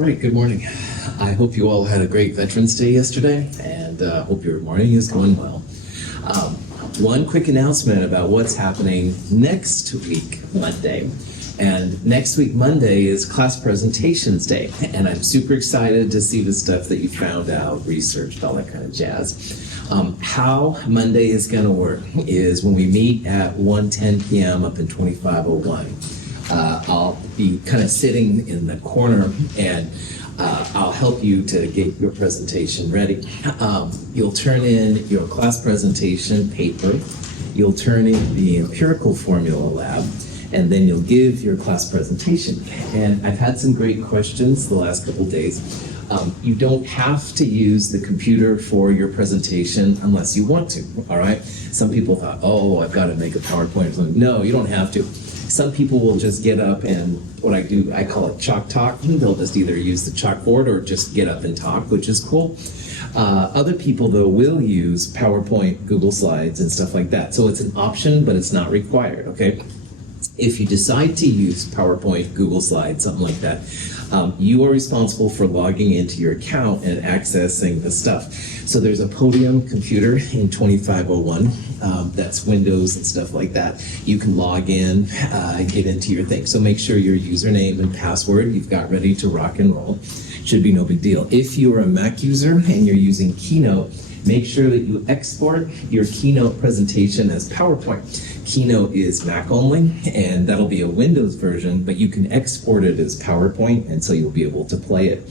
All right, good morning. I hope you all had a great Veterans Day yesterday, and hope your morning is going well. One quick announcement about what's happening next week, Monday. And next week, Monday, is Class Presentations Day, and I'm super excited to see the stuff that you found out, researched, all that kind of jazz. How Monday is going to work is when we meet at 1:10 p.m. up in 2501. I'll be kind of sitting in the corner, and I'll help you to get your presentation ready. You'll turn in your class presentation paper, you'll turn in the empirical formula lab, and then you'll give your class presentation. And I've had some great questions the last couple days. You don't have to use the computer for your presentation unless you want to, all right? Some people thought, oh, I've got to make a PowerPoint or something. No, you don't have to. Some people will just get up and what I do, I call it chalk talk. They'll just either use the chalkboard or just get up and talk, which is cool. Other people, though, will use PowerPoint, Google Slides, and stuff like that. So it's an option, but it's not required, okay? If you decide to use PowerPoint, Google Slides, something like that, you are responsible for logging into your account and accessing the stuff. So there's a podium computer in 2501, that's Windows and stuff like that. You can log in and get into your thing. So make sure your username and password you've got ready to rock and roll. Should be no big deal. If you're a Mac user and you're using Keynote, make sure that you export your Keynote presentation as PowerPoint. Keynote is Mac only, and that'll be a Windows version, but you can export it as PowerPoint, and so you'll be able to play it.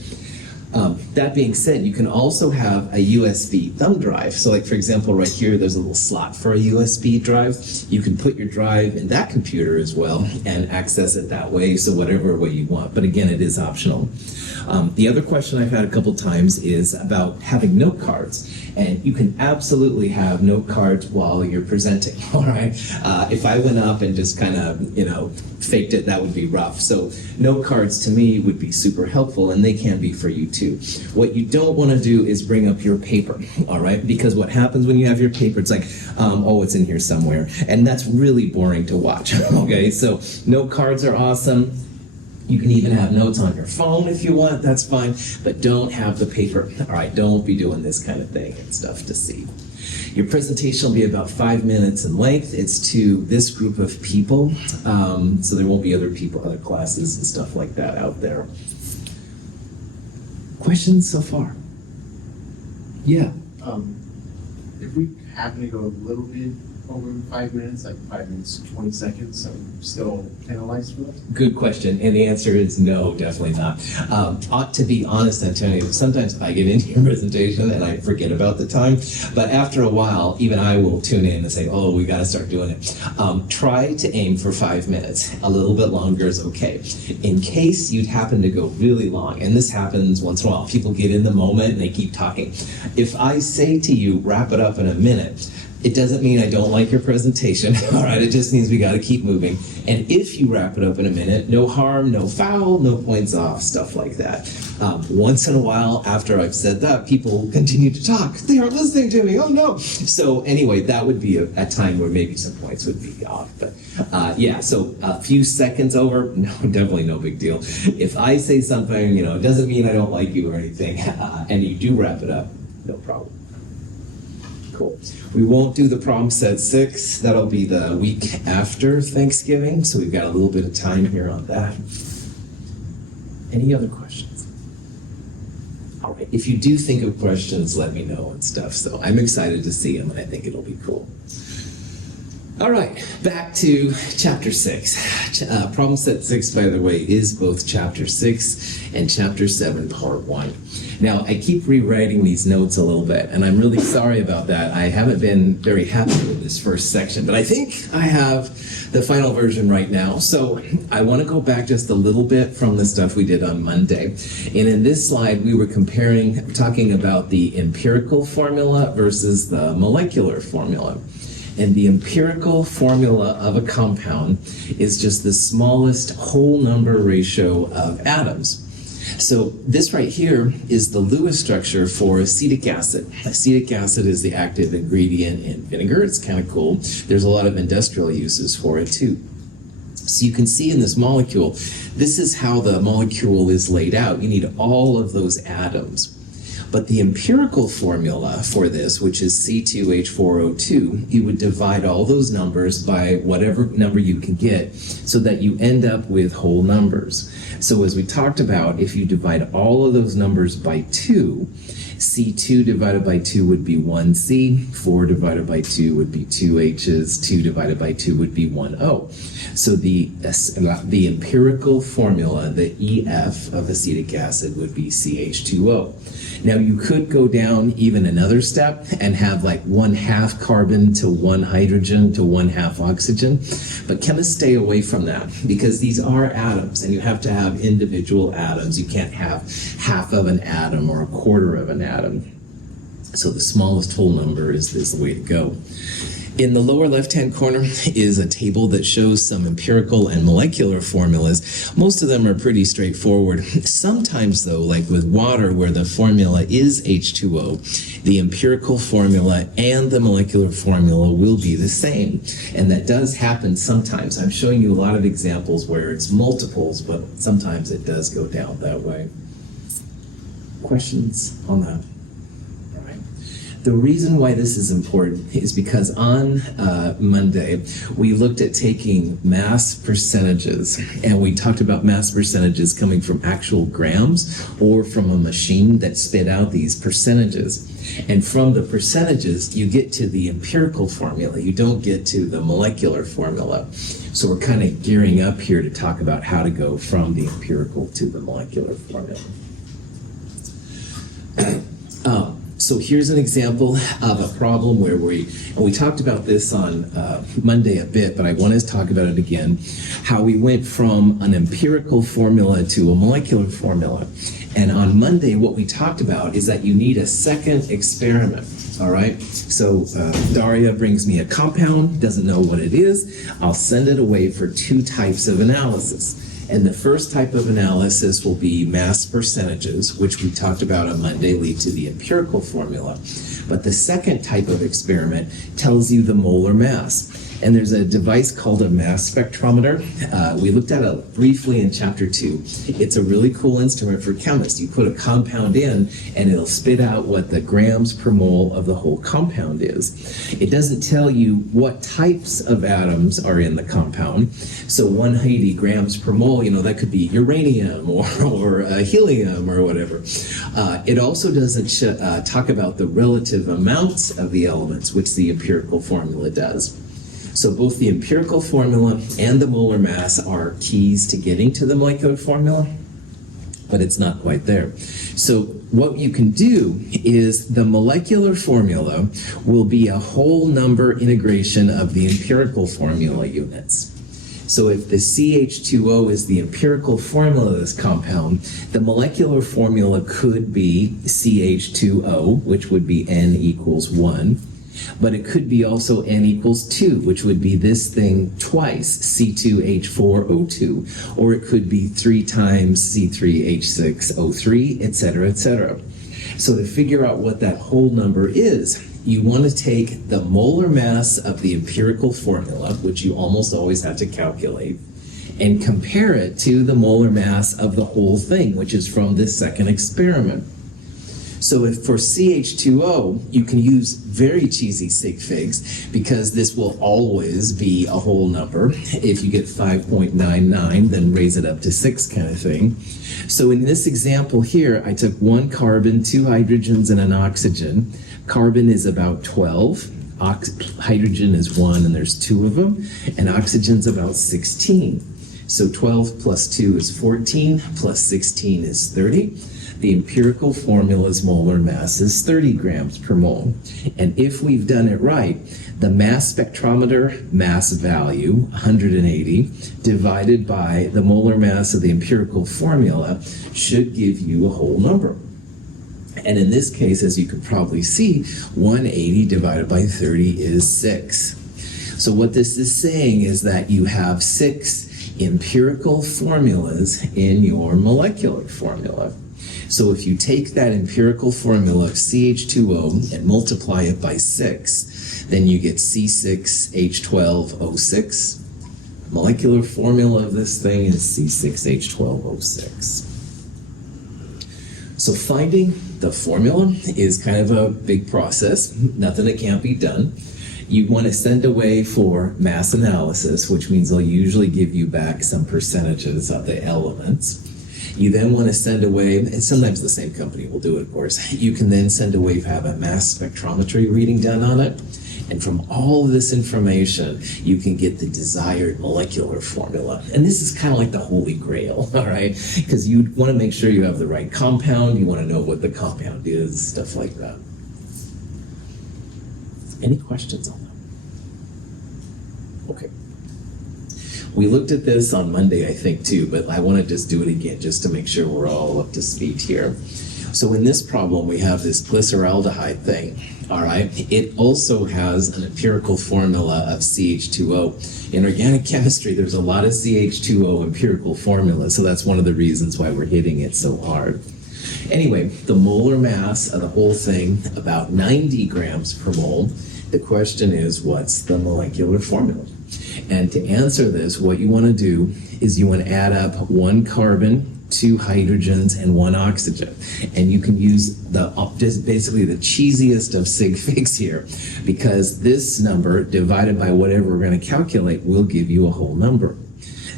That being said, you can also have a USB thumb drive. So like, for example, right here, there's a little slot for a USB drive. You can put your drive in that computer as well and access it that way, so whatever way you want. But again, it is optional. The other question I've had a couple times is about having note cards. And you can absolutely have note cards while you're presenting, all right? If I went up and just kind of, faked it, that would be rough. So note cards to me would be super helpful, and they can be for you too. What you don't want to do is bring up your paper, all right? Because what happens when you have your paper, it's like, oh, it's in here somewhere. And that's really boring to watch, okay? So note cards are awesome. You can even have notes on your phone if you want, that's fine, but don't have the paper. All right, don't be doing this kind of thing and stuff to see. Your presentation will be about 5 minutes in length. It's to this group of people, so there won't be other people, other classes and stuff like that out there. Questions so far? Yeah. If we happen to go a little bit over 5 minutes, like 5 minutes, 20 seconds, I'm still penalized for that? Good question, and the answer is no, definitely not. To be honest, Antonio, sometimes I get into your presentation and I forget about the time, but after a while, even I will tune in and say, oh, we gotta start doing it. Try to aim for 5 minutes. A little bit longer is okay. In case you'd happen to go really long, and this happens once in a while, people get in the moment and they keep talking. If I say to you, wrap it up in a minute, it doesn't mean I don't like your presentation, all right? It just means we got to keep moving. And if you wrap it up in a minute, no harm, no foul, no points off, stuff like that. Once in a while, after I've said that, people continue to talk. They aren't listening to me, oh no. So anyway, that would be a time where maybe some points would be off. But yeah, so a few seconds over, no, definitely no big deal. If I say something, it doesn't mean I don't like you or anything, and you do wrap it up, no problem. Cool. We won't do the problem set 6. That'll be the week after Thanksgiving, so we've got a little bit of time here on that. Any other questions? All right. If you do think of questions, let me know and stuff. So I'm excited to see them, and I think it'll be cool. All right, back to chapter 6. Problem set 6, by the way, is both chapter 6 and chapter 7, part 1. Now, I keep rewriting these notes a little bit, and I'm really sorry about that. I haven't been very happy with this first section, but I think I have the final version right now. So I want to go back just a little bit from the stuff we did on Monday. And in this slide, we were talking about the empirical formula versus the molecular formula. And the empirical formula of a compound is just the smallest whole number ratio of atoms. So this right here is the Lewis structure for acetic acid. Acetic acid is the active ingredient in vinegar. It's kind of cool. There's a lot of industrial uses for it too. So you can see in this molecule, this is how the molecule is laid out. You need all of those atoms. But the empirical formula for this, which is C2H4O2, you would divide all those numbers by whatever number you can get so that you end up with whole numbers. So as we talked about, if you divide all of those numbers by 2, C2 divided by 2 would be 1C, 4 divided by 2 would be 2 H's, 2 divided by 2 would be 1 O. So the empirical formula, the EF of acetic acid, would be CH2O. Now you could go down even another step and have like 1/2 carbon to 1 hydrogen to 1/2 oxygen, but chemists stay away from that because these are atoms and you have to have individual atoms. You can't have half of an atom or a quarter of an atom. So the smallest whole number is the way to go. In the lower left-hand corner is a table that shows some empirical and molecular formulas. Most of them are pretty straightforward. Sometimes, though, like with water, where the formula is H2O, the empirical formula and the molecular formula will be the same. And that does happen sometimes. I'm showing you a lot of examples where it's multiples, but sometimes it does go down that way. Questions on that? The reason why this is important is because on Monday, we looked at taking mass percentages, and we talked about mass percentages coming from actual grams or from a machine that spit out these percentages. And from the percentages, you get to the empirical formula. You don't get to the molecular formula. So we're kind of gearing up here to talk about how to go from the empirical to the molecular formula. So here's an example of a problem where we talked about this on Monday a bit, but I want to talk about it again, how we went from an empirical formula to a molecular formula. And on Monday, what we talked about is that you need a second experiment, all right? So Daria brings me a compound, doesn't know what it is. I'll send it away for 2 types of analysis. And the first type of analysis will be mass percentages, which we talked about on Monday, lead to the empirical formula. But the second type of experiment tells you the molar mass. And there's a device called a mass spectrometer. We looked at it briefly in chapter 2. It's a really cool instrument for chemists. You put a compound in and it'll spit out what the grams per mole of the whole compound is. It doesn't tell you what types of atoms are in the compound. So 180 grams per mole, that could be uranium or helium or whatever. It also doesn't talk about the relative amounts of the elements, which the empirical formula does. So both the empirical formula and the molar mass are keys to getting to the molecular formula, but it's not quite there. So what you can do is the molecular formula will be a whole number integration of the empirical formula units. So if the CH2O is the empirical formula of this compound, the molecular formula could be CH2O, which would be N equals 1. But it could be also N equals 2, which would be this thing twice, C2H4O2. Or it could be 3 times C3H6O3, etc., etc. So to figure out what that whole number is, you want to take the molar mass of the empirical formula, which you almost always have to calculate, and compare it to the molar mass of the whole thing, which is from this second experiment. So if for CH2O, you can use very cheesy sig figs because this will always be a whole number. If you get 5.99, then raise it up to 6 kind of thing. So in this example here, I took 1 carbon, 2 hydrogens, and an oxygen. Carbon is about 12. Hydrogen is 1, and there's 2 of them. And oxygen's about 16. So 12 plus 2 is 14, plus 16 is 30. The empirical formula's molar mass is 30 grams per mole. And if we've done it right, the mass spectrometer mass value, 180, divided by the molar mass of the empirical formula should give you a whole number. And in this case, as you can probably see, 180 divided by 30 is 6. So what this is saying is that you have 6 empirical formulas in your molecular formula. So if you take that empirical formula of CH2O and multiply it by 6, then you get C6H12O6. Molecular formula of this thing is C6H12O6. So finding the formula is kind of a big process, nothing that can't be done. You want to send away for mass analysis, which means they'll usually give you back some percentages of the elements. You then want to send away, and sometimes the same company will do it, of course. You can then send away, have a mass spectrometry reading done on it. And from all of this information, you can get the desired molecular formula. And this is kind of like the holy grail, all right? Because you want to make sure you have the right compound. You want to know what the compound is, stuff like that. Any questions on that? Okay. We looked at this on Monday, I think, too, but I want to just do it again just to make sure we're all up to speed here. So in this problem, we have this glyceraldehyde thing, all right? It also has an empirical formula of CH2O. In organic chemistry, there's a lot of CH2O empirical formulas, so that's one of the reasons why we're hitting it so hard. Anyway, the molar mass of the whole thing, about 90 grams per mole. The question is, what's the molecular formula? And to answer this, what you want to do is you want to add up 1 carbon, 2 hydrogens, and 1 oxygen. And you can use just basically the cheesiest of sig figs here, because this number divided by whatever we're going to calculate will give you a whole number.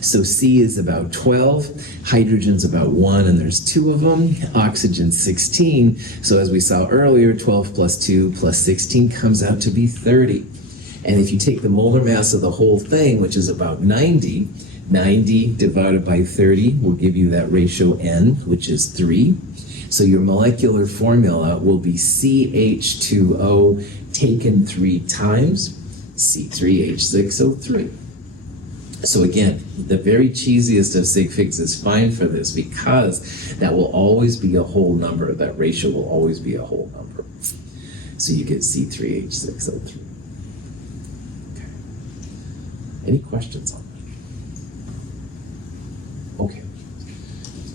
So C is about 12, hydrogen's about 1, and there's 2 of them, oxygen 16. So as we saw earlier, 12 plus 2 plus 16 comes out to be 30. And if you take the molar mass of the whole thing, which is about 90, 90 divided by 30 will give you that ratio N, which is 3. So your molecular formula will be CH2O taken 3 times, C3H6O3. So again, the very cheesiest of sig figs is fine for this because that will always be a whole number. That ratio will always be a whole number. So you get C3H6O3. Okay. Any questions on that? Okay.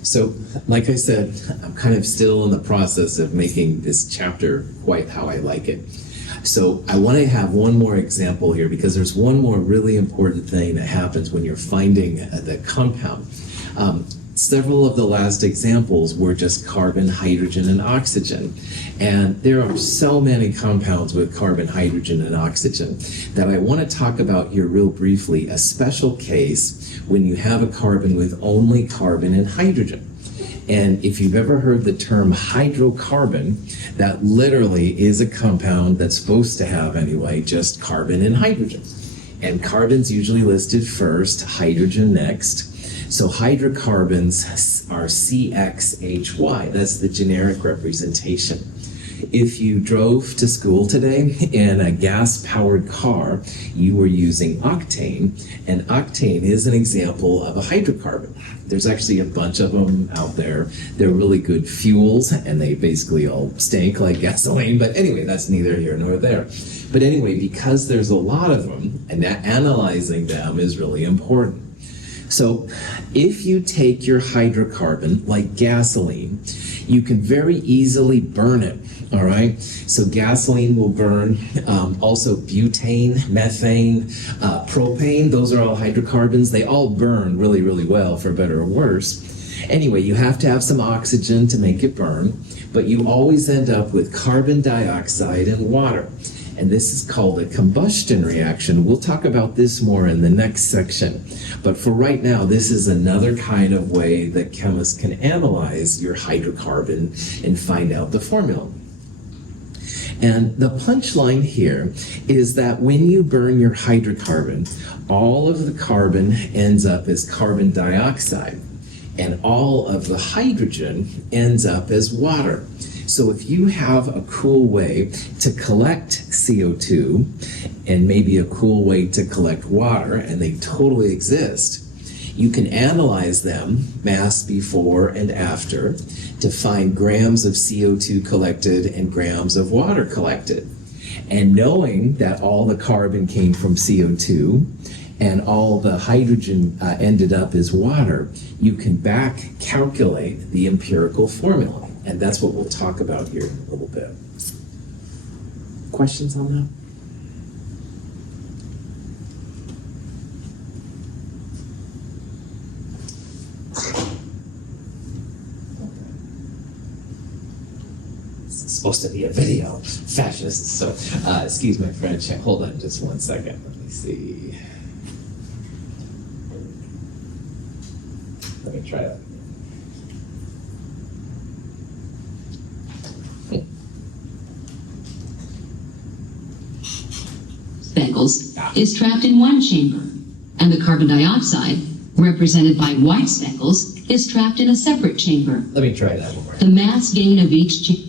So, like I said, I'm kind of still in the process of making this chapter quite how I like it. So I want to have one more example here because there's one more really important thing that happens when you're finding the compound. Several of the last examples were just carbon, hydrogen, and oxygen. And there are so many compounds with carbon, hydrogen, and oxygen that I want to talk about here real briefly, a special case when you have a carbon with only carbon and hydrogen. And if you've ever heard the term hydrocarbon, that literally is a compound that's supposed to have, anyway, just carbon and hydrogen. And carbon's usually listed first, hydrogen next. So hydrocarbons are CXHY. That's the generic representation. If you drove to school today in a gas-powered car, you were using octane, and octane is an example of a hydrocarbon. There's actually a bunch of them out there. They're really good fuels, and they basically all stink like gasoline, but anyway, that's neither here nor there. But anyway, because there's a lot of them, and that analyzing them is really important. So if you take your hydrocarbon, like gasoline, you can very easily burn it, all right? So gasoline will burn, also butane, methane, propane, those are all hydrocarbons. They all burn really, really well, for better or worse. Anyway, you have to have some oxygen to make it burn, but you always end up with carbon dioxide and water. And this is called a combustion reaction. We'll talk about this more in the next section. But for right now, this is another kind of way that chemists can analyze your hydrocarbon and find out the formula. And the punchline here is that when you burn your hydrocarbon, all of the carbon ends up as carbon dioxide, and all of the hydrogen ends up as water. So if you have a cool way to collect CO2 and maybe a cool way to collect water, and they totally exist, you can analyze them, mass before and after, to find grams of CO2 collected and grams of water collected. And knowing that all the carbon came from CO2 and all the hydrogen ended up as water, you can back calculate the empirical formula. And that's what we'll talk about here in a little bit. Questions on that? It's supposed to be a video. Fascists. So, excuse my French. Hold on just one second. Let me see. Let me try that. Speckles is trapped in one chamber, and the carbon dioxide, represented by white speckles, is trapped in a separate chamber. Let me try that one more. The mass gain of each chamber.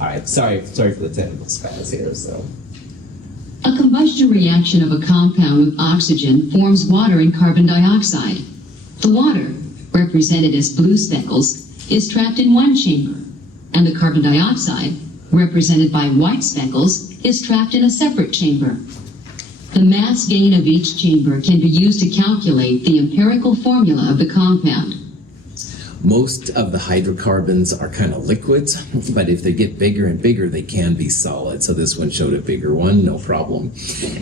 All right, sorry for the technical spaz here. So, A combustion reaction of a compound with oxygen forms water and carbon dioxide. The water, represented as blue speckles, is trapped in one chamber, and the carbon dioxide, represented by white speckles, is trapped in a separate chamber. The mass gain of each chamber can be used to calculate the empirical formula of the compound. most of the hydrocarbons are kind of liquids, but if they get bigger and bigger, they can be solid. So this one showed a bigger one, no problem.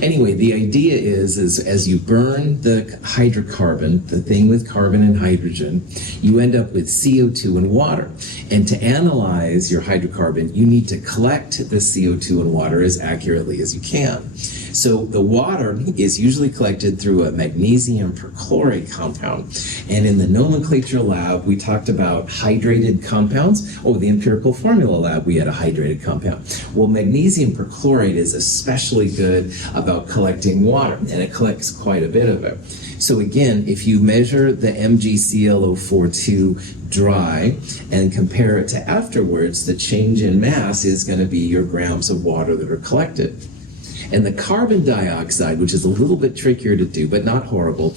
Anyway, the idea is as you burn the hydrocarbon, the thing with carbon and hydrogen, you end up with CO2 and water. And to analyze your hydrocarbon, you need to collect the CO2 and water as accurately as you can. So the water is usually collected through a magnesium perchlorate compound. And in the nomenclature lab, we talked about hydrated compounds. Oh, the empirical formula lab, we had a hydrated compound. Well, magnesium perchlorate is especially good about collecting water, and it collects quite a bit of it. So again, if you measure the MgClO42 dry and compare it to afterwards, the change in mass is going to be your grams of water that are collected. And the carbon dioxide, which is a little bit trickier to do, but not horrible,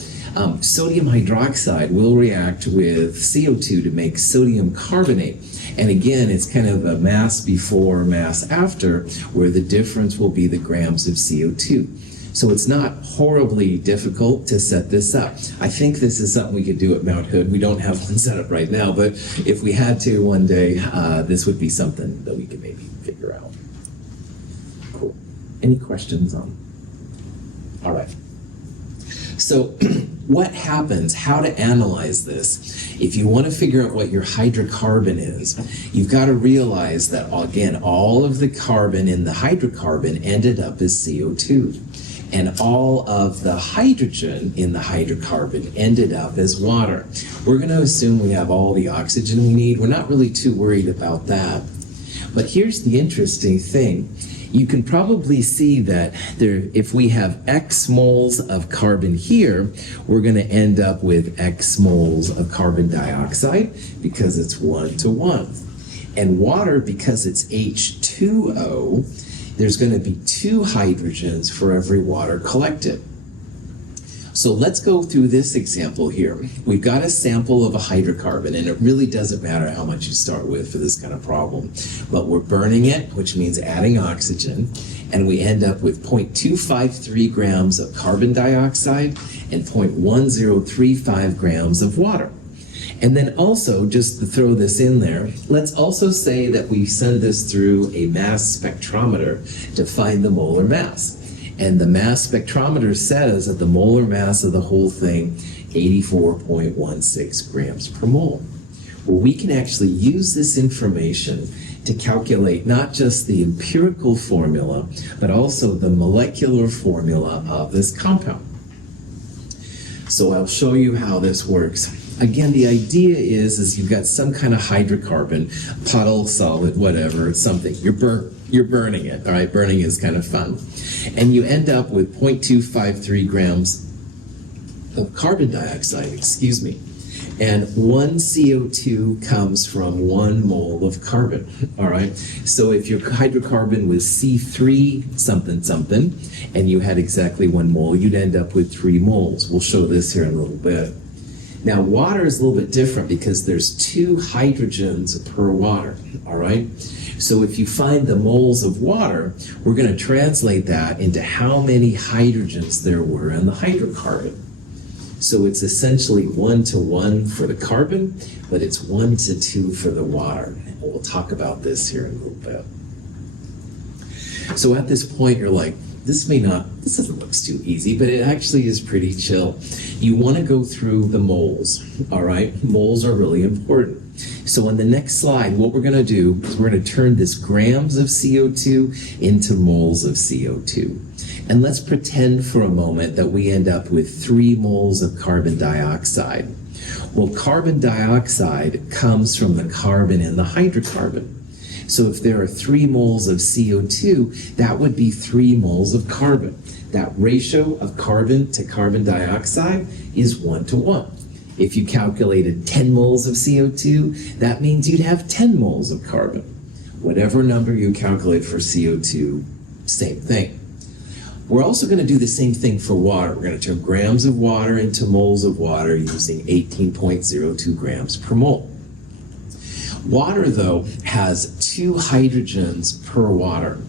sodium hydroxide will react with CO2 to make sodium carbonate. And again, it's kind of a mass before, mass after, where the difference will be the grams of CO2. So it's not horribly difficult to set this up. I think this is something we could do at Mount Hood. We don't have one set up right now, but if we had to one day, this would be something that we could maybe figure out. Cool. Any questions on? All right. So what happens, how to analyze this? If you want to figure out what your hydrocarbon is, you've got to realize that, again, all of the carbon in the hydrocarbon ended up as CO2. And all of the hydrogen in the hydrocarbon ended up as water. We're going to assume we have all the oxygen we need. We're not really too worried about that. But here's the interesting thing. You can probably see that if we have X moles of carbon here, we're going to end up with X moles of carbon dioxide because it's 1 to 1. And water, because it's H2O, there's going to be 2 hydrogens for every water collected. So let's go through this example here. We've got a sample of a hydrocarbon, and it really doesn't matter how much you start with for this kind of problem. But we're burning it, which means adding oxygen, and we end up with 0.253 grams of carbon dioxide and 0.1035 grams of water. And then also, just to throw this in there, let's also say that we send this through a mass spectrometer to find the molar mass. And the mass spectrometer says that the molar mass of the whole thing, 84.16 grams per mole. Well, we can actually use this information to calculate not just the empirical formula, but also the molecular formula of this compound. So I'll show you how this works. Again, the idea is you've got some kind of hydrocarbon, puddle, solid, whatever, something. You're burning it, all right? Burning is kind of fun. And you end up with 0.253 grams of carbon dioxide, and 1 CO2 comes from 1 mole of carbon, all right? So if your hydrocarbon was C3 something something, and you had exactly 1 mole, you'd end up with 3 moles. We'll show this here in a little bit. Now, water is a little bit different because there's 2 hydrogens per water, all right? So if you find the moles of water, we're going to translate that into how many hydrogens there were in the hydrocarbon. So it's essentially 1 to 1 for the carbon, but it's 1 to 2 for the water. And we'll talk about this here in a little bit. So at this point, you're like, this doesn't look too easy, but it actually is pretty chill. You want to go through the moles, all right? Moles are really important. So on the next slide, what we're going to do is we're going to turn this grams of CO2 into moles of CO2. And let's pretend for a moment that we end up with 3 moles of carbon dioxide. Well, carbon dioxide comes from the carbon and the hydrocarbon. So if there are 3 moles of CO2, that would be 3 moles of carbon. That ratio of carbon to carbon dioxide is 1 to 1. If you calculated 10 moles of CO2, that means you'd have 10 moles of carbon. Whatever number you calculate for CO2, same thing. We're also going to do the same thing for water. We're going to turn grams of water into moles of water using 18.02 grams per mole. Water, though, has 2 hydrogens per water.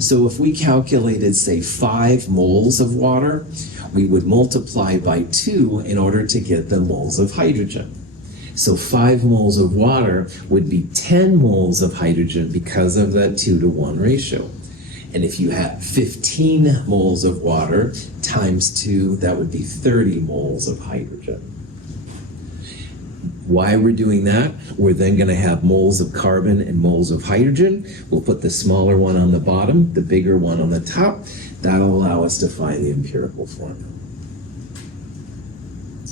So if we calculated, say, 5 moles of water, we would multiply by 2 in order to get the moles of hydrogen. So 5 moles of water would be 10 moles of hydrogen because of that 2 to 1 ratio. And if you had 15 moles of water times 2, that would be 30 moles of hydrogen. Why we're doing that? We're then going to have moles of carbon and moles of hydrogen. We'll put the smaller one on the bottom, the bigger one on the top. That'll allow us to find the empirical formula.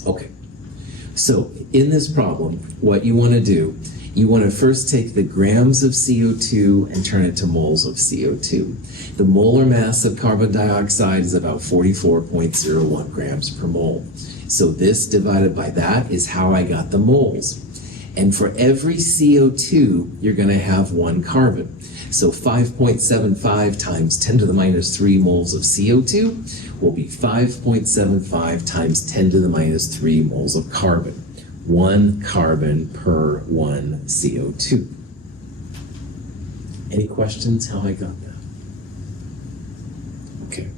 Okay, so in this problem, what you want to do, you want to first take the grams of CO2 and turn it to moles of CO2. The molar mass of carbon dioxide is about 44.01 grams per mole. So this divided by that is how I got the moles. And for every CO2, you're going to have 1 carbon. So 5.75 times 10 to the minus 3 moles of CO2 will be 5.75 times 10 to the minus 3 moles of carbon. 1 carbon per 1 CO2. Any questions how I got that? Okay.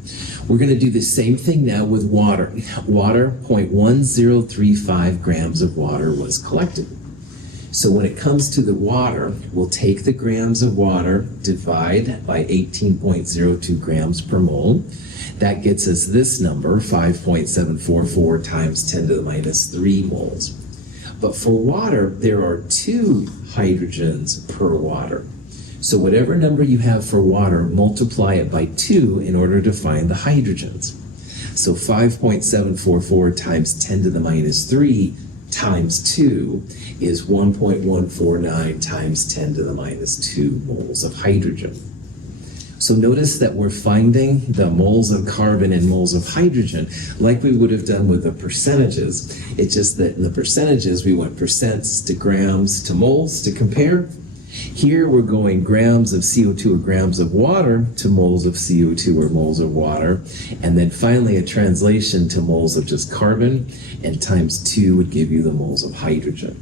We're going to do the same thing now with water. Water, 0.1035 grams of water was collected. So when it comes to the water, we'll take the grams of water, divide by 18.02 grams per mole. That gets us this number, 5.744 times 10 to the minus 3 moles. But for water, there are 2 hydrogens per water. So whatever number you have for water, multiply it by 2 in order to find the hydrogens. So 5.744 times 10 to the minus 3 times 2 is 1.149 times 10 to the minus 2 moles of hydrogen. So notice that we're finding the moles of carbon and moles of hydrogen like we would have done with the percentages. It's just that in the percentages, we went percents to grams to moles to compare. Here we're going grams of CO2 or grams of water to moles of CO2 or moles of water. And then finally a translation to moles of just carbon, and times 2 would give you the moles of hydrogen.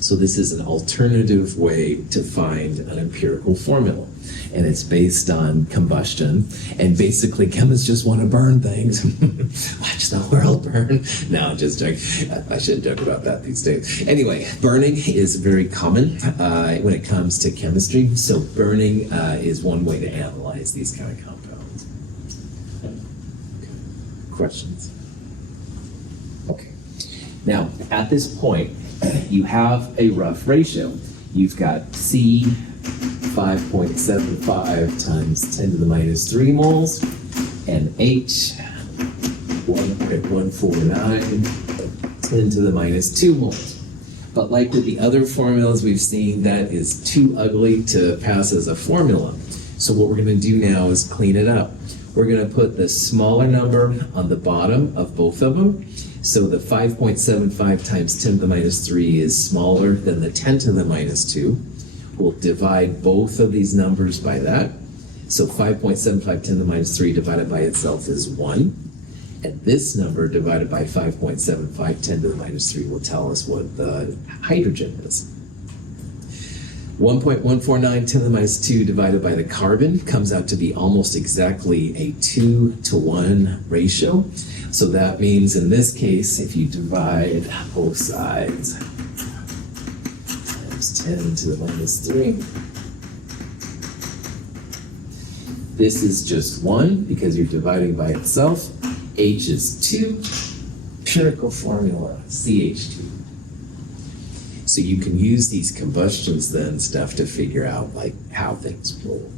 So this is an alternative way to find an empirical formula. And it's based on combustion. And basically, chemists just want to burn things. Watch the world burn. No, I'm just joking. I shouldn't joke about that these days. Anyway, burning is very common when it comes to chemistry. So burning is one way to analyze these kind of compounds. Questions? Okay. Now, at this point, you have a rough ratio. You've got C 5.75 times 10 to the minus 3 moles, and H 1.149 10 to the minus 2 moles. But like with the other formulas we've seen, that is too ugly to pass as a formula. So what we're going to do now is clean it up. We're going to put the smaller number on the bottom of both of them. So the 5.75 times 10 to the minus 3 is smaller than the 10 to the minus 2. We'll divide both of these numbers by that. So 5.75 10 to the minus 3 divided by itself is 1. And this number divided by 5.75 10 to the minus 3 will tell us what the hydrogen is. 1.149 10 to the minus 2 divided by the carbon comes out to be almost exactly a 2 to 1 ratio. So that means in this case, if you divide both sides, 10 to the minus 3. This is just 1 because you're dividing by itself. H is 2. Empirical formula, CH2. So you can use these combustions then stuff to figure out like how things roll.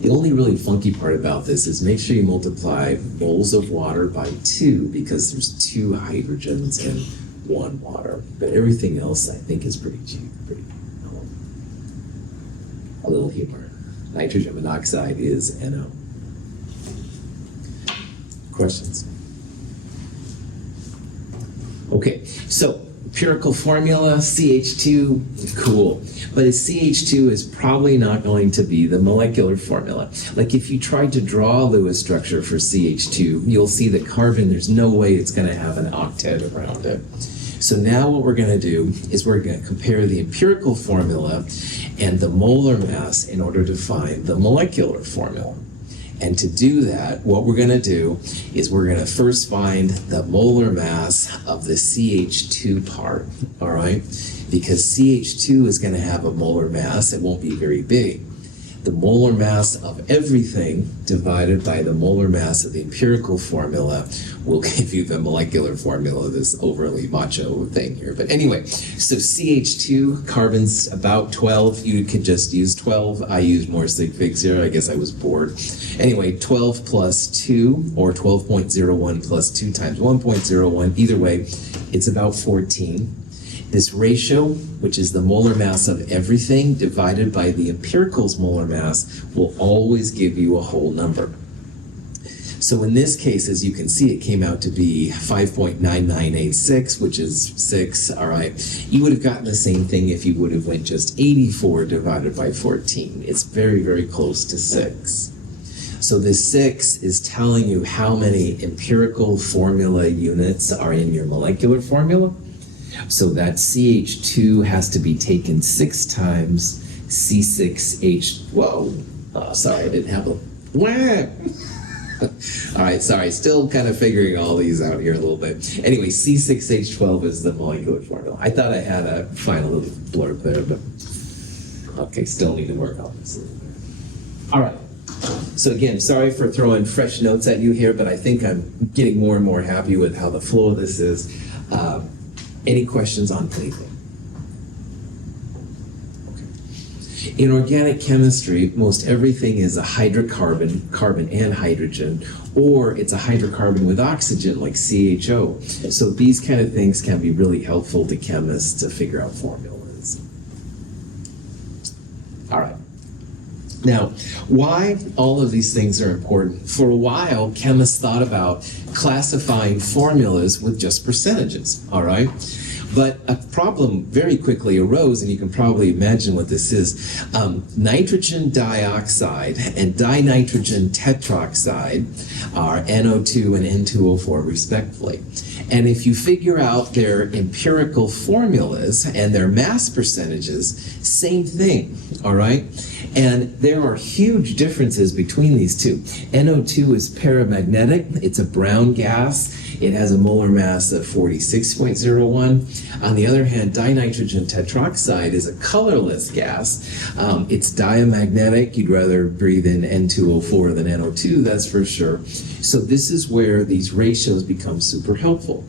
The only really funky part about this is make sure you multiply moles of water by 2 because there's 2 hydrogens in 1 water. But everything else I think is pretty cheap, pretty a little humor. Nitrogen monoxide is NO. Questions? Okay, so empirical formula, CH2, cool. But a CH2 is probably not going to be the molecular formula. Like if you tried to draw a Lewis structure for CH2, you'll see that carbon, there's no way it's going to have an octet around it. So now what we're going to do is we're going to compare the empirical formula and the molar mass in order to find the molecular formula. And to do that, what we're going to do is we're going to first find the molar mass of the CH2 part, all right? Because CH2 is going to have a molar mass, it won't be very big. The molar mass of everything divided by the molar mass of the empirical formula will give you the molecular formula, this overly macho thing here. But anyway, so CH2, carbon's about 12. You could just use 12. I use more sig figs here. I guess I was bored. Anyway, 12 plus 2, or 12.01 plus 2 times 1.01. Either way, it's about 14. This ratio, which is the molar mass of everything divided by the empirical's molar mass, will always give you a whole number. So in this case, as you can see, it came out to be 5.9986, which is 6, all right? You would have gotten the same thing if you would have went just 84 divided by 14. It's very, very close to 6. So this 6 is telling you how many empirical formula units are in your molecular formula. So that CH2 has to be taken 6 times C6H, sorry, I didn't have a, all right, sorry, still kind of figuring all these out here a little bit. Anyway, C6H12 is the molecular formula. I thought I had a final little blurb there, but okay, still need to work on this a little bit. All right. So again, sorry for throwing fresh notes at you here, but I think I'm getting more and more happy with how the flow of this is. Any questions on anything? Okay. In organic chemistry, most everything is a hydrocarbon, carbon and hydrogen, or it's a hydrocarbon with oxygen like CHO. So these kind of things can be really helpful to chemists to figure out formulas. All right. Now, why all of these things are important? For a while, chemists thought about classifying formulas with just percentages, all right? But a problem very quickly arose, and you can probably imagine what this is. Nitrogen dioxide and dinitrogen tetroxide are NO2 and N2O4 respectively. And if you figure out their empirical formulas and their mass percentages, same thing, all right? And there are huge differences between these two. NO2 is paramagnetic. It's a brown gas. It has a molar mass of 46.01. On the other hand, dinitrogen tetroxide is a colorless gas. It's diamagnetic. You'd rather breathe in N2O4 than NO2, that's for sure. So this is where these ratios become super helpful.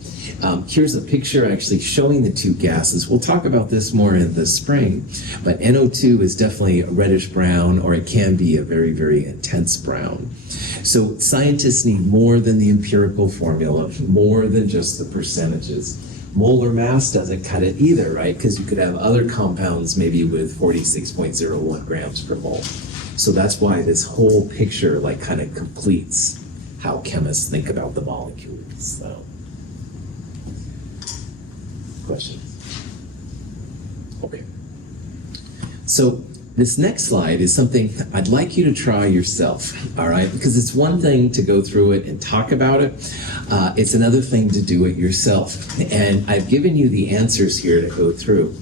Here's a picture actually showing the two gases. We'll talk about this more in the spring, but NO2 is definitely a reddish brown, or it can be a very, very intense brown. So scientists need more than the empirical formula, more than just the percentages. Molar mass doesn't cut it either, right? Because you could have other compounds maybe with 46.01 grams per mole. So that's why this whole picture like kind of completes how chemists think about the molecules. So. Questions? Okay. So this next slide is something I'd like you to try yourself, all right? Because it's one thing to go through it and talk about it. It's another thing to do it yourself. And I've given you the answers here to go through.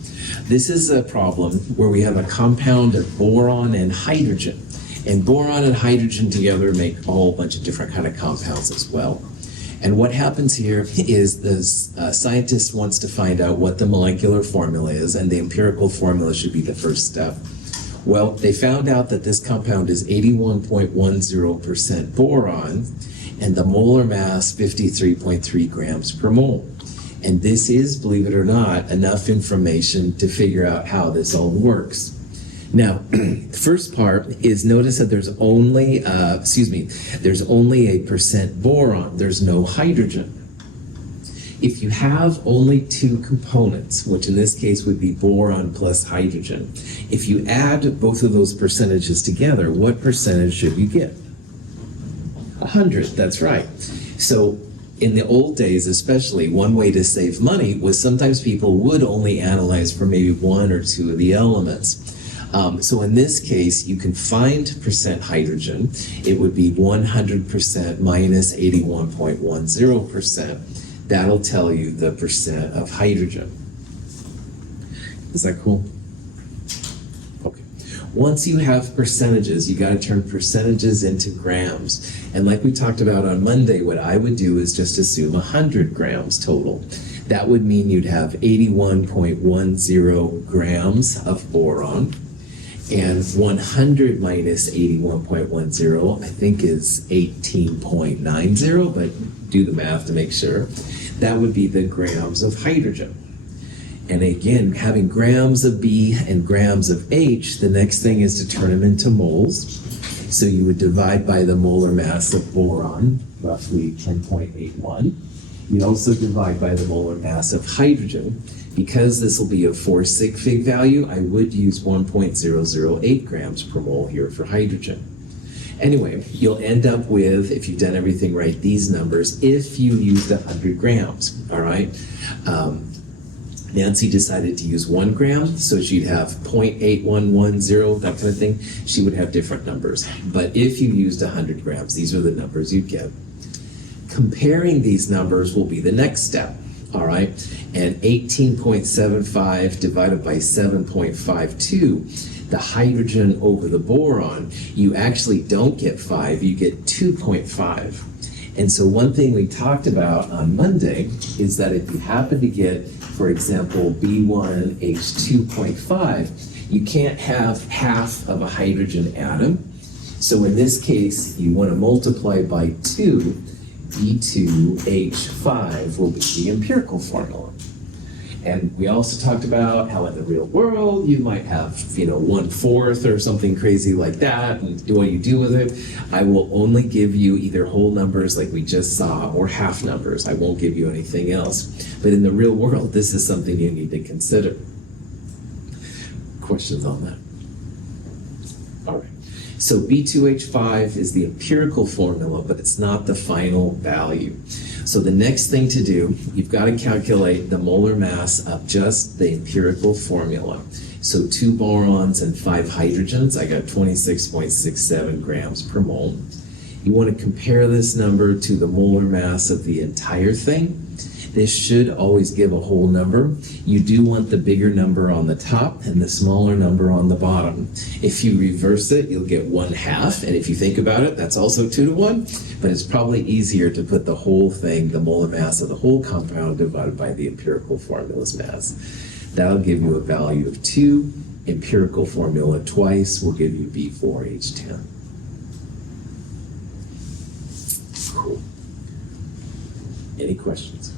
This is a problem where we have a compound of boron and hydrogen. And boron and hydrogen together make a whole bunch of different kind of compounds as well. And what happens here is the scientist wants to find out what the molecular formula is, and the empirical formula should be the first step. Well, they found out that this compound is 81.10% boron, and the molar mass 53.3 grams per mole. And this is, believe it or not, enough information to figure out how this all works. Now, the first part is notice that there's only a percent boron. There's no hydrogen. If you have only two components, which in this case would be boron plus hydrogen, if you add both of those percentages together, what percentage should you get? 100, that's right. So in the old days especially, one way to save money was sometimes people would only analyze for maybe one or two of the elements. So in this case, you can find percent hydrogen. It would be 100% minus 81.10%. That'll tell you the percent of hydrogen. Is that cool? Okay. Once you have percentages, you got to turn percentages into grams. And like we talked about on Monday, what I would do is just assume 100 grams total. That would mean you'd have 81.10 grams of boron. And 100 minus 81.10, I think, is 18.90, but do the math to make sure. That would be the grams of hydrogen. And again, having grams of B and grams of H, the next thing is to turn them into moles. So you would divide by the molar mass of boron, roughly 10.81. You also divide by the molar mass of hydrogen. Because this will be a 4 sig fig value, I would use 1.008 grams per mole here for hydrogen. Anyway, you'll end up with, if you've done everything right, these numbers if you used 100 grams, all right? Nancy decided to use 1 gram, so she'd have 0.8110, that kind of thing. She would have different numbers. But if you used 100 grams, these are the numbers you'd get. Comparing these numbers will be the next step. All right, and 18.75 divided by 7.52, the hydrogen over the boron, you actually don't get 5, you get 2.5. And so one thing we talked about on Monday is that if you happen to get, for example, B1H2.5, you can't have half of a hydrogen atom. So in this case, you want to multiply by 2. B2H5 will be the empirical formula. And we also talked about how in the real world you might have, 1/4 or something crazy like that, and what you do with it. I will only give you either whole numbers like we just saw or half numbers. I won't give you anything else. But in the real world, this is something you need to consider. Questions on that? All right. So B2H5 is the empirical formula, but it's not the final value. So the next thing to do, you've got to calculate the molar mass of just the empirical formula. So 2 borons and 5 hydrogens, I got 26.67 grams per mole. You want to compare this number to the molar mass of the entire thing. This should always give a whole number. You do want the bigger number on the top and the smaller number on the bottom. If you reverse it, you'll get 1/2. And if you think about it, that's also 2 to 1. But it's probably easier to put the whole thing, the molar mass of the whole compound divided by the empirical formula's mass. That'll give you a value of 2. Empirical formula twice will give you B4H10. Cool. Any questions?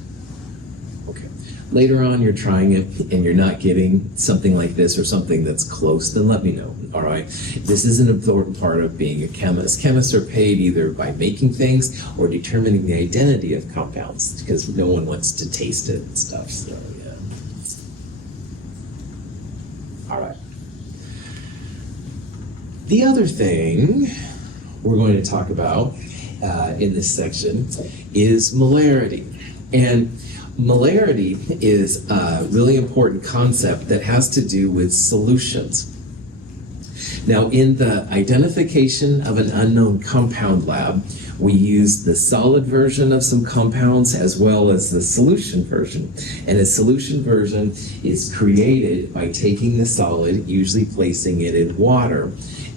Okay. Later on, you're trying it and you're not getting something like this or something that's close, then let me know, all right? This is an important part of being a chemist. Chemists are paid either by making things or determining the identity of compounds because no one wants to taste it and stuff, so yeah. All right. The other thing we're going to talk about in this section is molarity. And molarity is a really important concept that has to do with solutions. Now, in the identification of an unknown compound lab, we use the solid version of some compounds as well as the solution version. And a solution version is created by taking the solid, usually placing it in water,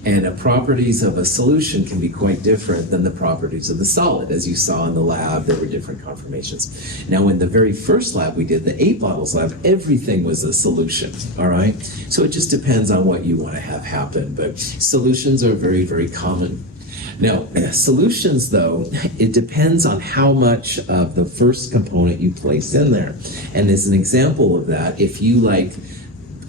And the properties of a solution can be quite different than the properties of the solid. As you saw in the lab, there were different conformations. Now, in the very first lab we did, the 8 bottles lab, everything was a solution, all right? So it just depends on what you want to have happen, but solutions are very, very common. Now, solutions, though, it depends on how much of the first component you place in there. And as an example of that, if you like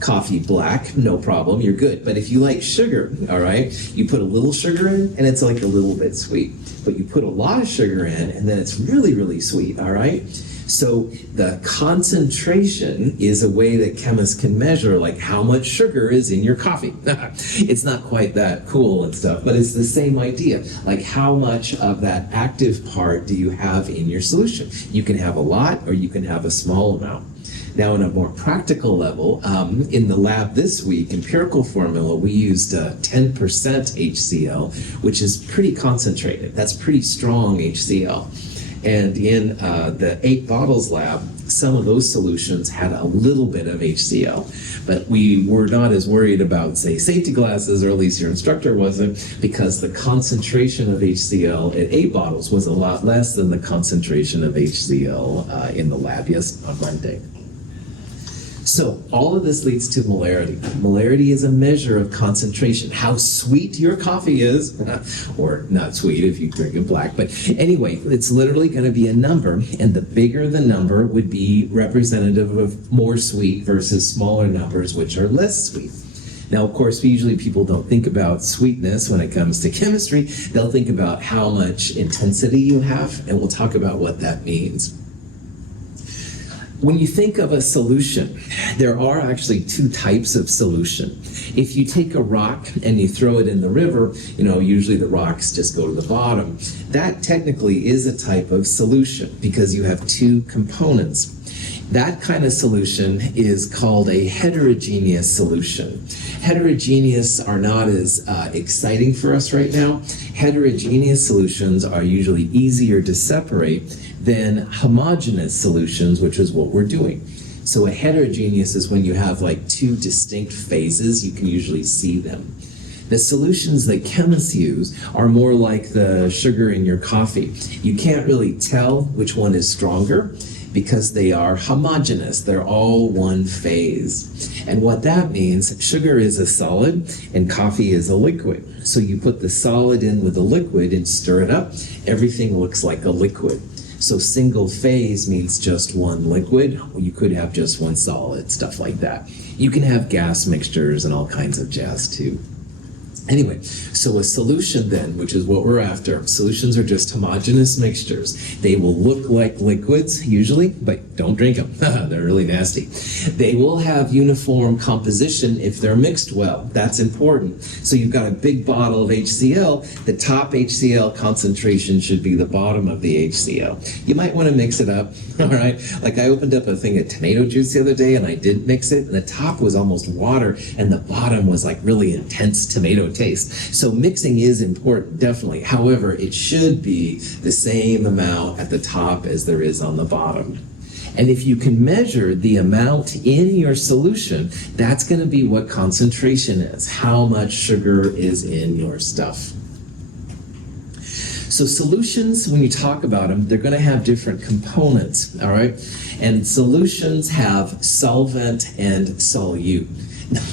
coffee black, no problem, you're good. But if you like sugar, all right, you put a little sugar in and it's like a little bit sweet. But you put a lot of sugar in and then it's really, really sweet, all right? So the concentration is a way that chemists can measure like how much sugar is in your coffee. It's not quite that cool and stuff, but it's the same idea. Like how much of that active part do you have in your solution? You can have a lot or you can have a small amount. Now, on a more practical level, in the lab this week, empirical formula, we used 10% HCl, which is pretty concentrated. That's pretty strong HCl. And in the 8 bottles lab, some of those solutions had a little bit of HCl. But we were not as worried about, say, safety glasses, or at least your instructor wasn't, because the concentration of HCl at 8 bottles was a lot less than the concentration of HCl in the lab, on Monday. So all of this leads to molarity. Molarity is a measure of concentration, how sweet your coffee is, or not sweet if you drink it black, but anyway, it's literally going to be a number, and the bigger the number would be representative of more sweet versus smaller numbers, which are less sweet. Now, of course, usually people don't think about sweetness when it comes to chemistry. They'll think about how much intensity you have, and we'll talk about what that means. When you think of a solution, there are actually 2 types of solution. If you take a rock and you throw it in the river, usually the rocks just go to the bottom. That technically is a type of solution because you have 2 components. That kind of solution is called a heterogeneous solution. Heterogeneous are not as exciting for us right now. Heterogeneous solutions are usually easier to separate than homogeneous solutions, which is what we're doing. So a heterogeneous is when you have like 2 distinct phases, you can usually see them. The solutions that chemists use are more like the sugar in your coffee. You can't really tell which one is stronger because they are homogeneous. They're all one phase. And what that means, sugar is a solid and coffee is a liquid. So you put the solid in with the liquid and stir it up, everything looks like a liquid. So single phase means just one liquid, or you could have just one solid, stuff like that. You can have gas mixtures and all kinds of jazz too. Anyway, so a solution then, which is what we're after, solutions are just homogeneous mixtures. They will look like liquids usually, but don't drink them. They're really nasty. They will have uniform composition if they're mixed well. That's important. So you've got a big bottle of HCl. The top HCl concentration should be the bottom of the HCl. You might want to mix it up, all right? Like I opened up a thing of tomato juice the other day and I didn't mix it. And the top was almost water and the bottom was like really intense tomato taste. So mixing is important, definitely. However, it should be the same amount at the top as there is on the bottom. And if you can measure the amount in your solution, that's going to be what concentration is, how much sugar is in your stuff. So solutions, when you talk about them, they're going to have different components, all right? And solutions have solvent and solute.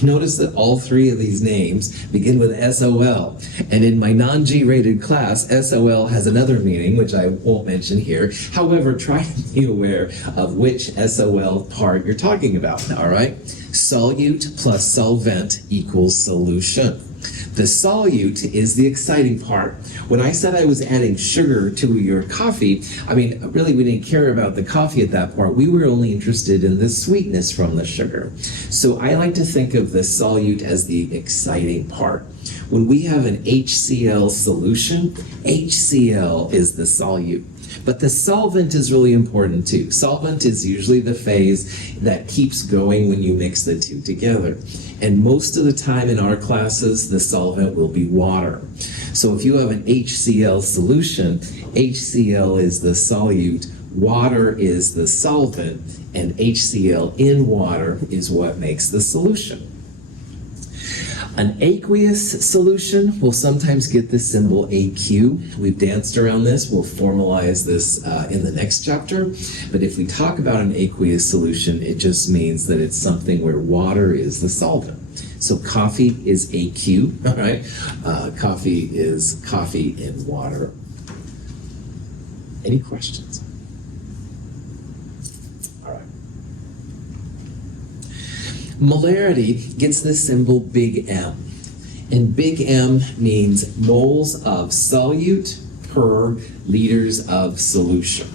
Notice that all 3 of these names begin with SOL. And in my non-G rated class, SOL has another meaning, which I won't mention here. However, try to be aware of which SOL part you're talking about, all right? Solute plus solvent equals solution. The solute is the exciting part. When I said I was adding sugar to your coffee, I mean, really we didn't care about the coffee at that point. We were only interested in the sweetness from the sugar. So I like to think of the solute as the exciting part. When we have an HCl solution, HCl is the solute. But the solvent is really important too. Solvent is usually the phase that keeps going when you mix the 2 together. And most of the time in our classes, the solvent will be water. So if you have an HCl solution, HCl is the solute, water is the solvent, and HCl in water is what makes the solution. An aqueous solution will sometimes get the symbol AQ. We've danced around this. We'll formalize this in the next chapter. But if we talk about an aqueous solution, it just means that it's something where water is the solvent. So coffee is AQ, all right? Coffee is coffee in water. Any questions? All right. Molarity gets the symbol big M. And big M means moles of solute per liters of solution.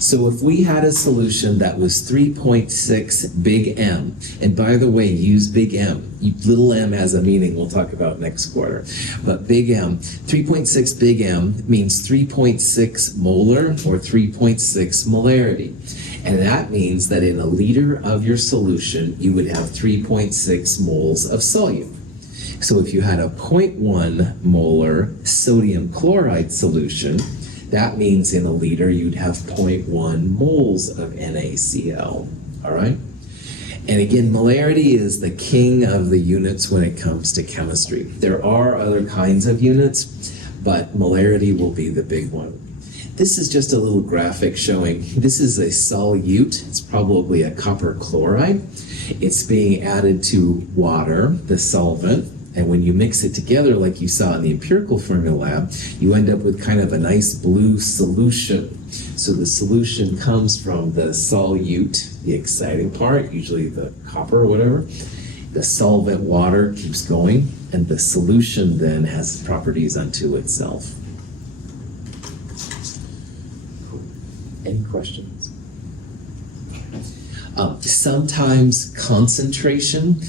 So if we had a solution that was 3.6 big M, and by the way, use big M. Little m has a meaning we'll talk about next quarter. But big M, 3.6 big M means 3.6 molar or 3.6 molarity. And that means that in a liter of your solution, you would have 3.6 moles of solute. So if you had a 0.1 molar sodium chloride solution, that means in a liter you'd have 0.1 moles of NaCl, all right? And again, molarity is the king of the units when it comes to chemistry. There are other kinds of units, but molarity will be the big one. This is just a little graphic showing, this is a solute, it's probably a copper chloride. It's being added to water, the solvent, and when you mix it together like you saw in the empirical formula lab, you end up with kind of a nice blue solution. So the solution comes from the solute, the exciting part, usually the copper or whatever. The solvent water keeps going, and the solution then has properties unto itself. Any questions? Sometimes concentration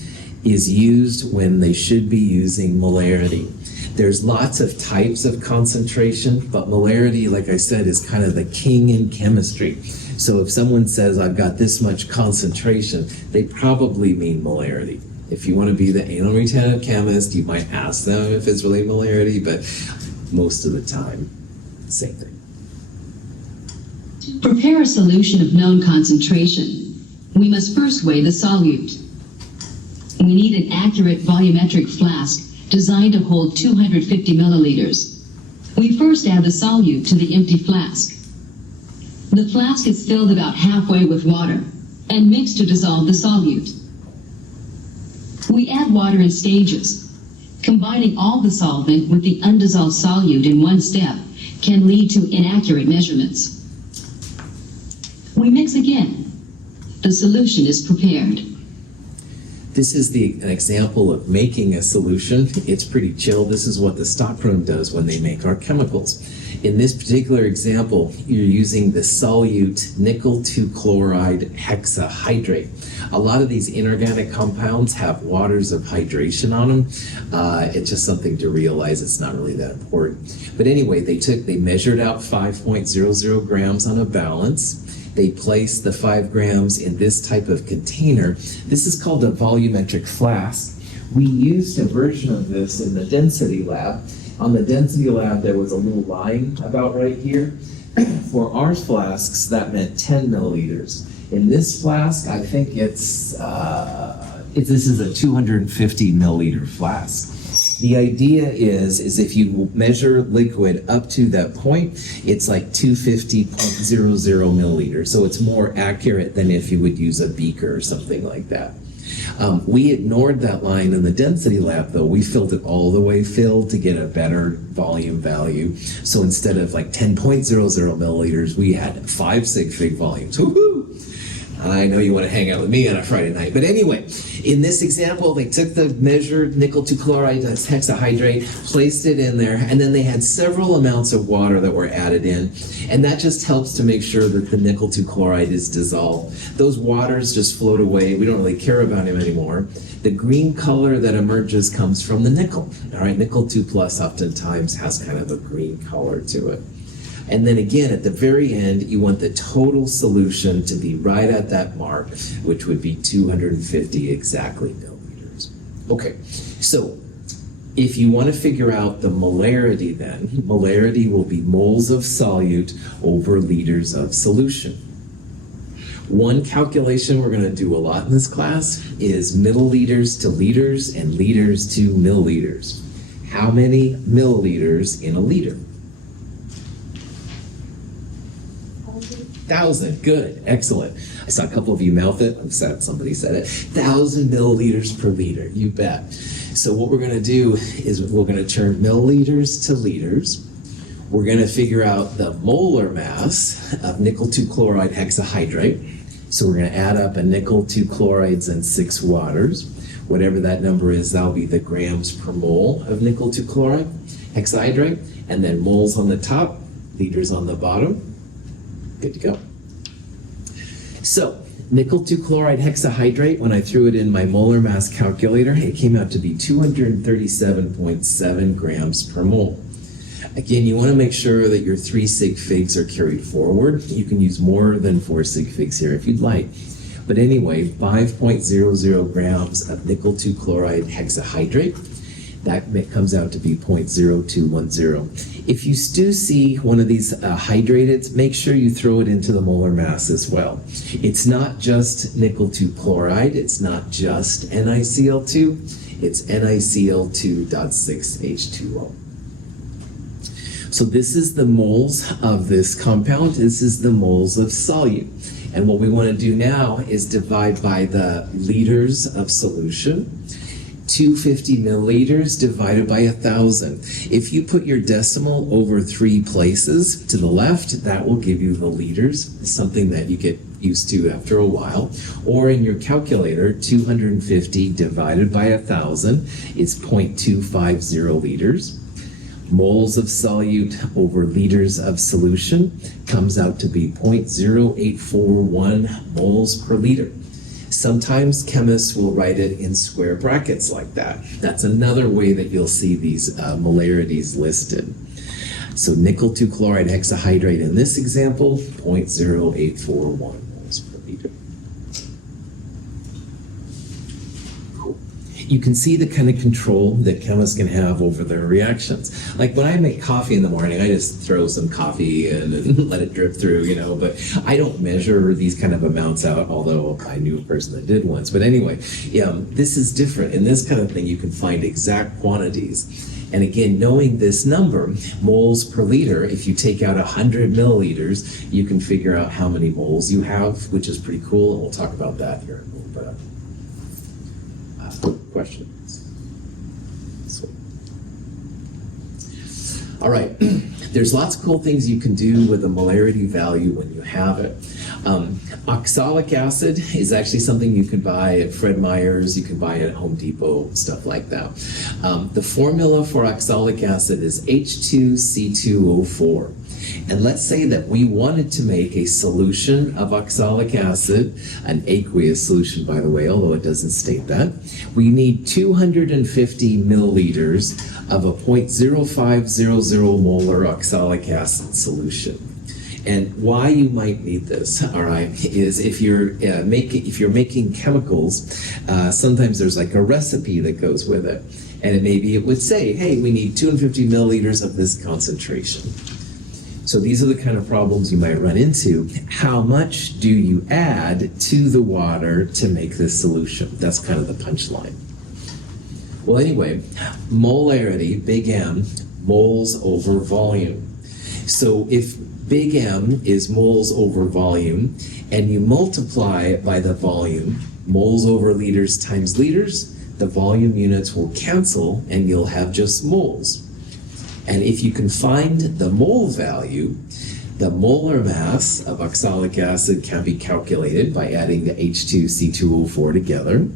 is used when they should be using molarity. There's lots of types of concentration, but molarity, like I said, is kind of the king in chemistry. So if someone says, I've got this much concentration, they probably mean molarity. If you want to be the anal retentive chemist, you might ask them if it's really molarity, but most of the time, same thing. To prepare a solution of known concentration, we must first weigh the solute. We need an accurate volumetric flask designed to hold 250 milliliters. We first add the solute to the empty flask. The flask is filled about halfway with water and mixed to dissolve the solute. We add water in stages. Combining all the solvent with the undissolved solute in one step can lead to inaccurate measurements. We mix again. The solution is prepared. This is an example of making a solution. It's pretty chill. This is what the stockroom does when they make our chemicals. In this particular example, you're using the solute nickel 2 chloride hexahydrate. A lot of these inorganic compounds have waters of hydration on them. It's just something to realize. It's not really that important. But anyway, they measured out 5.00 grams on a balance. They place the 5 grams in this type of container. This is called a volumetric flask. We used a version of this in the density lab. On the density lab, there was a little line about right here. For our flasks, that meant 10 milliliters. In this flask, I think this is a 250 milliliter flask. The idea is if you measure liquid up to that point, it's like 250.00 milliliters. So it's more accurate than if you would use a beaker or something like that. We ignored that line in the density lab, though. We filled it all the way filled to get a better volume value. So instead of like 10.00 milliliters, we had 5 sig fig volumes. Woohoo! I know you want to hang out with me on a Friday night. But anyway, in this example, they took the measured nickel 2 chloride hexahydrate, placed it in there, and then they had several amounts of water that were added in. And that just helps to make sure that the nickel 2 chloride is dissolved. Those waters just float away. We don't really care about them anymore. The green color that emerges comes from the nickel. All right, nickel 2 plus oftentimes has kind of a green color to it. And then again, at the very end, you want the total solution to be right at that mark, which would be 250 exactly milliliters. Okay, so if you want to figure out the molarity then, molarity will be moles of solute over liters of solution. One calculation we're going to do a lot in this class is milliliters to liters and liters to milliliters. How many milliliters in a liter? 1,000. Good. Excellent. I saw a couple of you mouth it. I'm sad somebody said it. 1,000 milliliters per liter. You bet. So what we're going to do is we're going to turn milliliters to liters. We're going to figure out the molar mass of nickel 2 chloride hexahydrate. So we're going to add up a nickel 2 chlorides and 6 waters. Whatever that number is, that'll be the grams per mole of nickel 2 chloride hexahydrate. And then moles on the top, liters on the bottom. Good to go. So, nickel 2 chloride hexahydrate, when I threw it in my molar mass calculator, it came out to be 237.7 grams per mole. Again, you want to make sure that your 3 sig figs are carried forward. You can use more than 4 sig figs here if you'd like. But anyway, 5.00 grams of nickel 2 chloride hexahydrate. That comes out to be 0.0210. If you do see one of these hydrated, make sure you throw it into the molar mass as well. It's not just nickel 2 chloride, it's not just NiCl2, it's NiCl2.6H2O. So this is the moles of this compound, this is the moles of solute. And what we want to do now is divide by the liters of solution. 250 milliliters divided by 1,000. If you put your decimal over 3 places to the left, that will give you the liters, something that you get used to after a while. Or in your calculator, 250 divided by 1,000 is 0.250 liters. Moles of solute over liters of solution comes out to be 0.0841 moles per liter. Sometimes chemists will write it in square brackets like that. That's another way that you'll see these molarities listed. So nickel 2 chloride hexahydrate in this example, 0.0841 moles per liter. Cool. You can see the kind of control that chemists can have over their reactions. Like when I make coffee in the morning, I just throw some coffee in and let it drip through, but I don't measure these kind of amounts out, although I knew a person that did once. But anyway, this is different. In this kind of thing, you can find exact quantities. And again, knowing this number, moles per liter, if you take out 100 milliliters, you can figure out how many moles you have, which is pretty cool. And we'll talk about that here in a little bit. Questions? Sweet. All right. There's lots of cool things you can do with the molarity value when you have it. Oxalic acid is actually something you can buy at Fred Meyer's, you can buy it at Home Depot, stuff like that. The formula for oxalic acid is H2C2O4. And let's say that we wanted to make a solution of oxalic acid, an aqueous solution, by the way, although it doesn't state that. We need 250 milliliters of a 0.0500 molar oxalic acid solution. And why you might need this, all right, is if you're making chemicals, sometimes there's like a recipe that goes with it. And maybe it would say, hey, we need 250 milliliters of this concentration. So these are the kind of problems you might run into. How much do you add to the water to make this solution? That's kind of the punchline. Well, anyway, molarity, big M, moles over volume. So if big M is moles over volume, and you multiply it by the volume, moles over liters times liters, the volume units will cancel and you'll have just moles. And if you can find the mole value, the molar mass of oxalic acid can be calculated by adding the H2C2O4 together.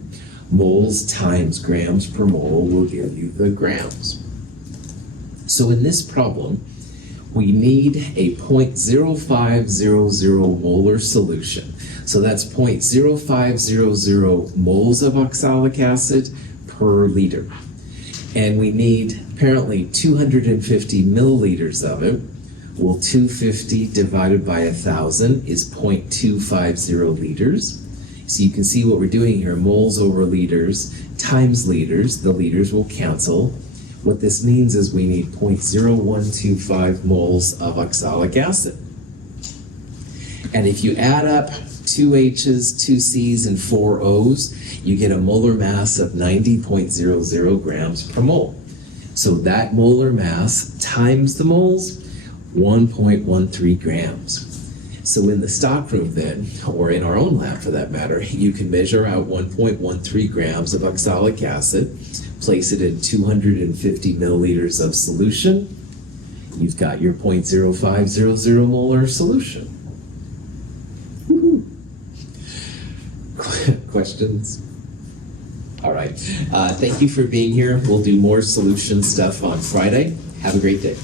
Moles times grams per mole will give you the grams. So in this problem, we need a 0.0500 molar solution. So that's 0.0500 moles of oxalic acid per liter. And we need apparently 250 milliliters of it. Well, 250 divided by 1,000 is 0.250 liters. So you can see what we're doing here, moles over liters times liters. The liters will cancel. What this means is we need 0.0125 moles of oxalic acid. And if you add up 2 H's, 2 C's, and 4 O's, you get a molar mass of 90.00 grams per mole. So that molar mass times the moles, 1.13 grams. So in the stockroom then, or in our own lab for that matter, you can measure out 1.13 grams of oxalic acid, place it in 250 milliliters of solution. You've got your 0.0500 molar solution. Woohoo. Questions? All right. Thank you for being here. We'll do more solution stuff on Friday. Have a great day.